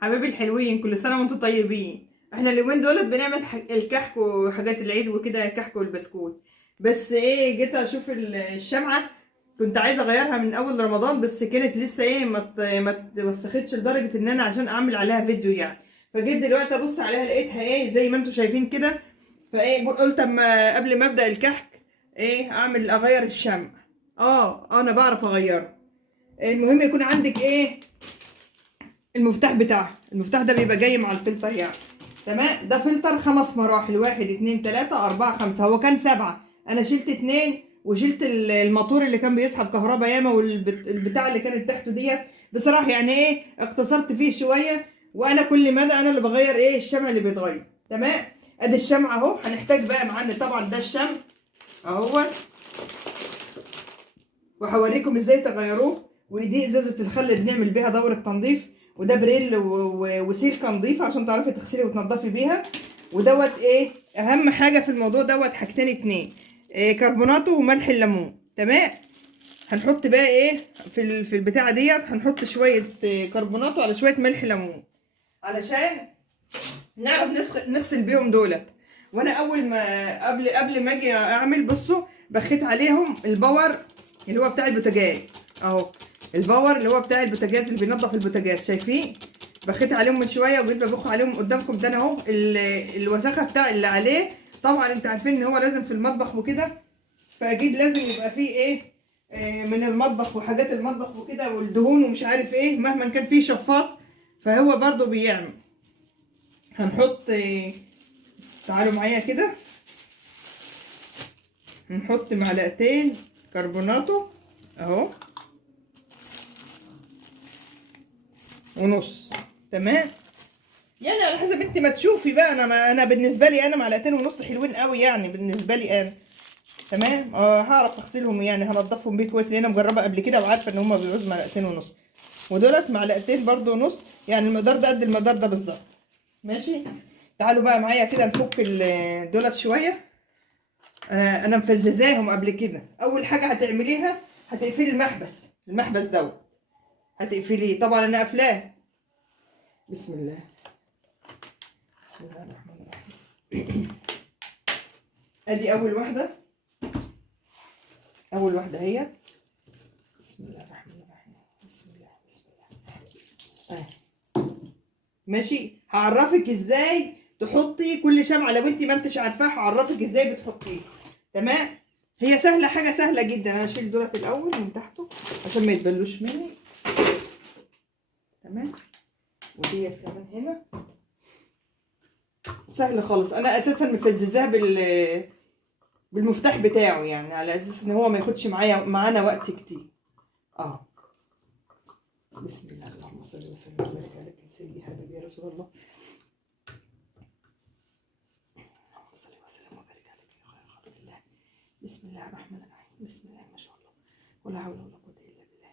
حبايبي الحلوين، كل سنه وانتم طيبين. احنا اليومين دولت بنعمل الكحك وحاجات العيد وكده، الكحك والبسكوت. بس ايه، جيت اشوف الشمعه، كنت عايزه اغيرها من اول رمضان، بس كانت لسه ايه ما اتوسختش لدرجه ان انا عشان اعمل عليها فيديو يعني. فجيت دلوقتي ابص عليها لقيتها ايه زي ما انتم شايفين كده. فايه قلت اما قبل ما ابدا الكحك ايه اغير الشمع. انا بعرف اغيره. المهم يكون عندك ايه المفتاح بتاعها. المفتاح ده بيبقى جاي مع الفلتر يعني. تمام، ده فلتر 5 مراحل، 1 2 3 4 5. هو كان 7، انا شلت 2 وشلت الموتور اللي كان بيسحب كهرباء ياما، والبتاع اللي كانت تحته ديت. بصراحه يعني ايه اختصرت فيه شويه، وانا كل مدى انا اللي بغير ايه الشمع اللي بيتغير. تمام، ادي الشمع اهو. هنحتاج بقى معانا طبعا ده الشمع اهو، وهوريكم ازاي تغيروه. ودي ازازه الخل اللي بنعمل بيها دوره تنظيف، وده بريل وسيلكه نظيفه عشان تعرفي تغسلي وتنضفي بيها. ودوت ايه اهم حاجه في الموضوع دوت، حاجتين اتنين، كربوناتو وملح الليمون. تمام، هنحط بقى ايه في البتاعه ديت، هنحط شويه كربوناتو على شويه ملح ليمون علشان نعرف نغسل بيهم دولت. وانا اول ما قبل ما اجي اعمل، بصوا بخيت عليهم الباور اللي هو بتاع البوتاجاز اهو. الباور اللي هو بتاع البوتاجاز اللي بينضف البوتاجاز، شايفين؟ بخيت عليهم من شويه وجيت ببخ عليهم قدامكم ده اهو. الوساخه بتاع اللي عليه، طبعا انتوا عارفين ان هو لازم في المطبخ وكده، فاكيد لازم يبقى فيه ايه من المطبخ وحاجات المطبخ وكده والدهون ومش عارف ايه، مهما كان فيه شفاط فهو برضو بيعمل. هنحط تعالوا معايا كده، هنحط معلقتين كربوناتو اهو ونص. تمام، يعني على حسب انت ما تشوفي بقى. انا بالنسبه لي انا معلقتين ونص حلوين قوي يعني بالنسبه لي انا. تمام، هعرف اغسلهم يعني، هنضفهم بيه كويس لان انا مجربه قبل كده وعارفه ان هما بيعوزوا معلقتين ونص، ودولت معلقتين برضو ونص، يعني المقدار ده قد المقدار ده بالظبط. ماشي، تعالوا بقى معايا كده نفك دولت شويه. انا مفززاهم قبل كده. اول حاجه هتعمليها هتقفلي المحبس دوت، هتقفليه. طبعا انا قافلاه. بسم الله، بسم الله الرحمن الرحيم. ادي اول واحده اهي. بسم الله الرحمن الرحيم، بسم الله بسم الله. ماشي، هعرفك ازاي تحطي كل شمعة. لو انت ما انتش عارفاها هعرفك ازاي بتحطيه. تمام، هي سهله، حاجه سهله جدا. انا هشيل دولت الاول من تحته عشان ما يتبلوش مني. تمام، وديت كمان هنا سهل خالص. انا اساسا مفززاها بالمفتاح بتاعه، يعني على اساس ان هو ما ياخدش معانا وقت كتير. بسم الله، اللهم صل وسلم وبارك على سيدي حبيبي يا رسول الله. اللهم صل وسلم وبارك عليك يا خير خلق الله. بسم الله الرحمن الرحيم، بسم الله ما شاء الله، ولا حول ولا قوه الا بالله.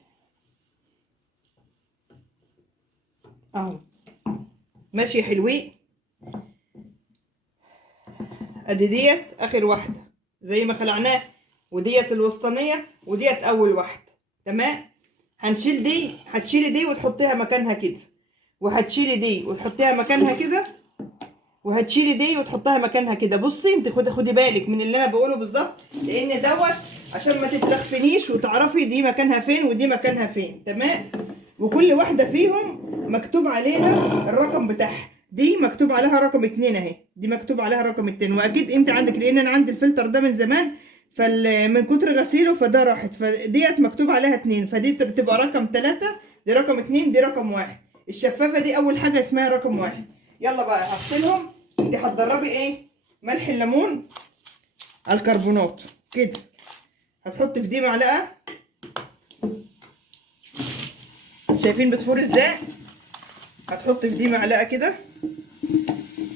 اهو ماشي يا حلوين. ادي ديت اخر واحده زي ما خلعناها، وديت الوسطانيه، وديت اول واحده. تمام، هنشيل دي، هتشيلي دي وتحطيها مكانها كده، وهتشيلي دي وتحطيها مكانها كده، وهتشيلي دي وتحطها مكانها كده. بصي انت خدي بالك من اللي انا بقوله بالظبط، لان دوت عشان ما تتلخفنيش وتعرفي دي مكانها فين ودي مكانها فين. تمام، وكل واحده فيهم مكتوب عليها الرقم بتاعها. دي مكتوب عليها رقم 2 اهي، دي مكتوب عليها رقم 2، واكيد انت عندك لان انا عندي الفلتر ده من زمان، من كتر غسيله فده راحت، فديت مكتوب عليها 2، فدي تبقى رقم 3، دي رقم 2، دي رقم 1. الشفافه دي اول حاجه اسمها رقم 1. يلا بقى هغسلهم. انت هتدربي ايه ملح الليمون على الكربونات كده. هتحطي في دي معلقه، شايفين بتفور ازاي؟ هتحطي في دي معلقه كده،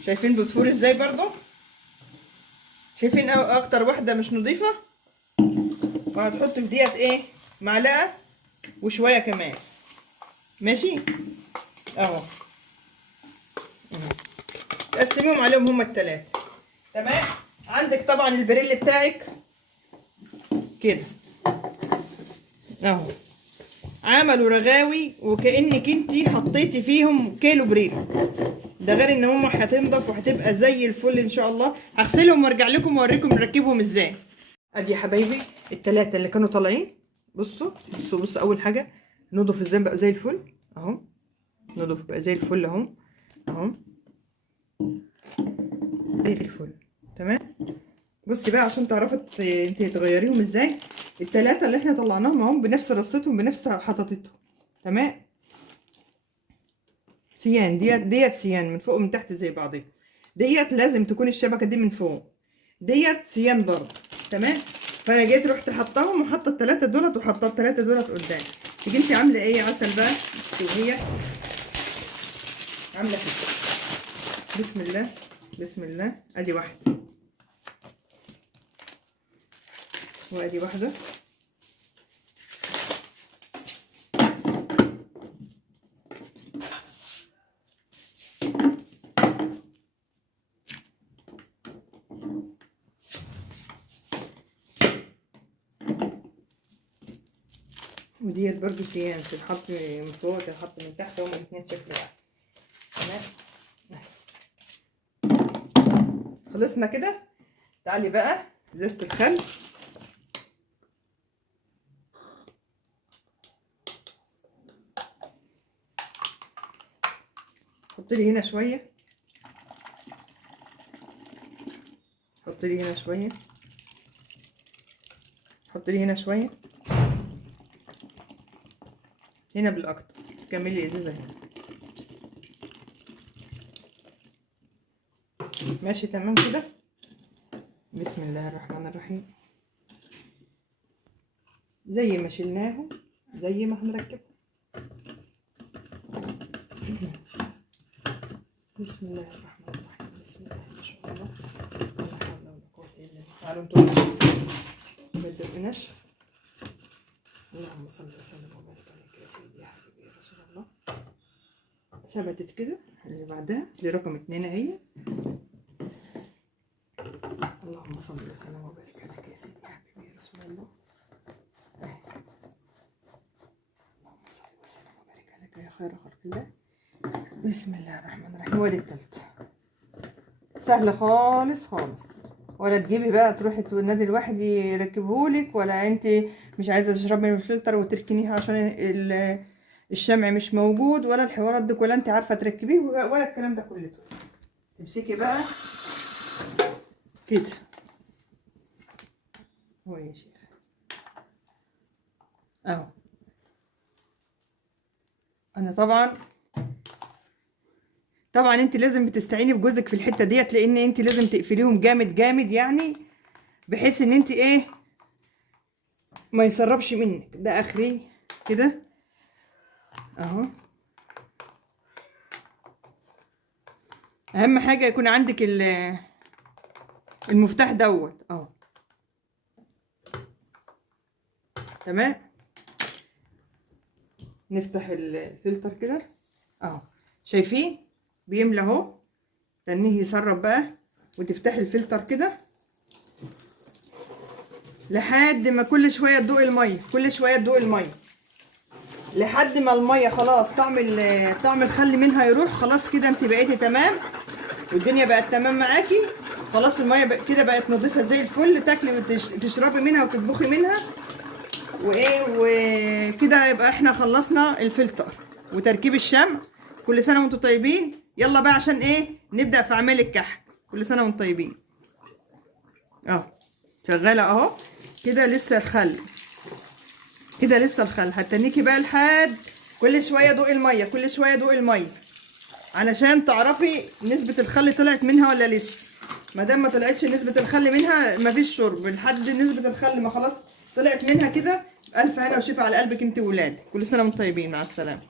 شايفين بتفور ازاي برضو؟ شايفين اكتر واحده مش نظيفه؟ وهتحطي في ديت ايه معلقه وشويه كمان. ماشي اهو، تقسميهم عليهم هما التلاتة. تمام، عندك طبعا البريل بتاعك كده اهو، عملوا رغاوي وكأنك انتي حطيتي فيهم كيلو بريل. ده غير ان هم هتنضف وهتبقى زي الفل ان شاء الله. هغسلهم وارجع لكم واوريكم نركبهم ازاي. ادي يا حبايبي التلاتة اللي كانوا طالعين. بصوا بصوا بصوا، اول حاجه نضف ازاي بقى زي الفل اهو. نضف بقى زي الفل اهو اهو زي الفل. تمام. بصي بقى عشان تعرفي انت تغيريهم ازاي. التلاتة اللي احنا طلعناهم اهم بنفس رصتهم بنفس حطتهم. تمام. سيان ديت سيان من فوق ومن تحت زي بعضها. ديت لازم تكون الشبكه دي من فوق. ديت سيان برضه. تمام. فانا جيت رحت حطاهم وحاطه التلاتة دولت وحاطه التلاتة دولت قدام. تيجي انت عامله ايه عسل بقى وهي عامله كده. بسم الله بسم الله. ادي واحده وادي واحده. وديت برضو سيان تتحط من فوق تتحط من تحت. هما الاتنين شكل واحد. تمام. خلصنا كده. تعالي بقى ازازة الخل. حط لي هنا شويه. حط لي هنا شويه. حط لي هنا شويه. هنا بالاكتر. كملي ازازه هنا. ماشي تمام كده. بسم الله الرحمن الرحيم. زي ما شلناهم زي ما هنركبهم. بسم الله الرحمن الرحيم. بسم الله ما شاء الله. لا حول ولا قوة الا بالله. تعالوا انتوا ما تدقناش. اللهم صل وسلم وبارك عليك يا سيدي يا حبيبي يا رسول الله. ثبتت كده. اللي بعدها دي رقم 2 اهي. اللهم صل وسلم وبارك عليك يا سيدي يا حبيبي يا رسول الله. اللهم صل وسلم وبارك عليك يا خير خلق الله. بسم الله الرحمن الرحيم. وادي التالتة. سهلة خالص خالص. ولا تجيبي بقى تروحي النادي الواحد يركبهولك، ولا انت مش عايزه تشربي من الفلتر وتركنيها عشان الشمع مش موجود، ولا الحوارات دي، ولا انت عارفه تركبيه ولا الكلام ده كله. تمسكي بقى كده هو يا شيخ اهو. انا طبعا انت لازم بتستعيني بجوزك في الحته ديت، لان انت لازم تقفليهم جامد جامد يعني، بحيث ان انت ايه ما يسربش منك. ده اخري كده اهو. اهم حاجه يكون عندك المفتاح دوت اهو. تمام. نفتح الفلتر كده اهو. شايفين بيملى اهو. تنيه يسرب بقى، وتفتحي الفلتر كده لحد ما كل شويه تدوقي الميه. كل شويه تدوقي الميه لحد ما الميه خلاص طعم الخل منها يروح. خلاص كده انت بقيتي تمام والدنيا بقت تمام معاكي. خلاص الميه كده بقت نظيفه زي الفل. تاكلي وتشربي منها وتطبخي منها وايه. وكده يبقى احنا خلصنا الفلتر وتركيب الشمع. كل سنه وانتم طيبين. يلا بقى عشان ايه نبدا في اعمال الكحك. كل سنه وانتم طيبين. اهو شغاله اهو. كده لسه الخل. كده لسه الخل. هتنيكي بقى لحد كل شويه دوقي الميه. كل شويه دوقي الميه علشان تعرفي نسبه الخل طلعت منها ولا لسه. ما دام ما طلعتش نسبه الخل منها مفيش شرب. لحد نسبه الخل ما خلاص طلعت منها كده. الف هنا وشفا على قلبك انت وولادك. كل سنه وانتم طيبين. مع السلامه.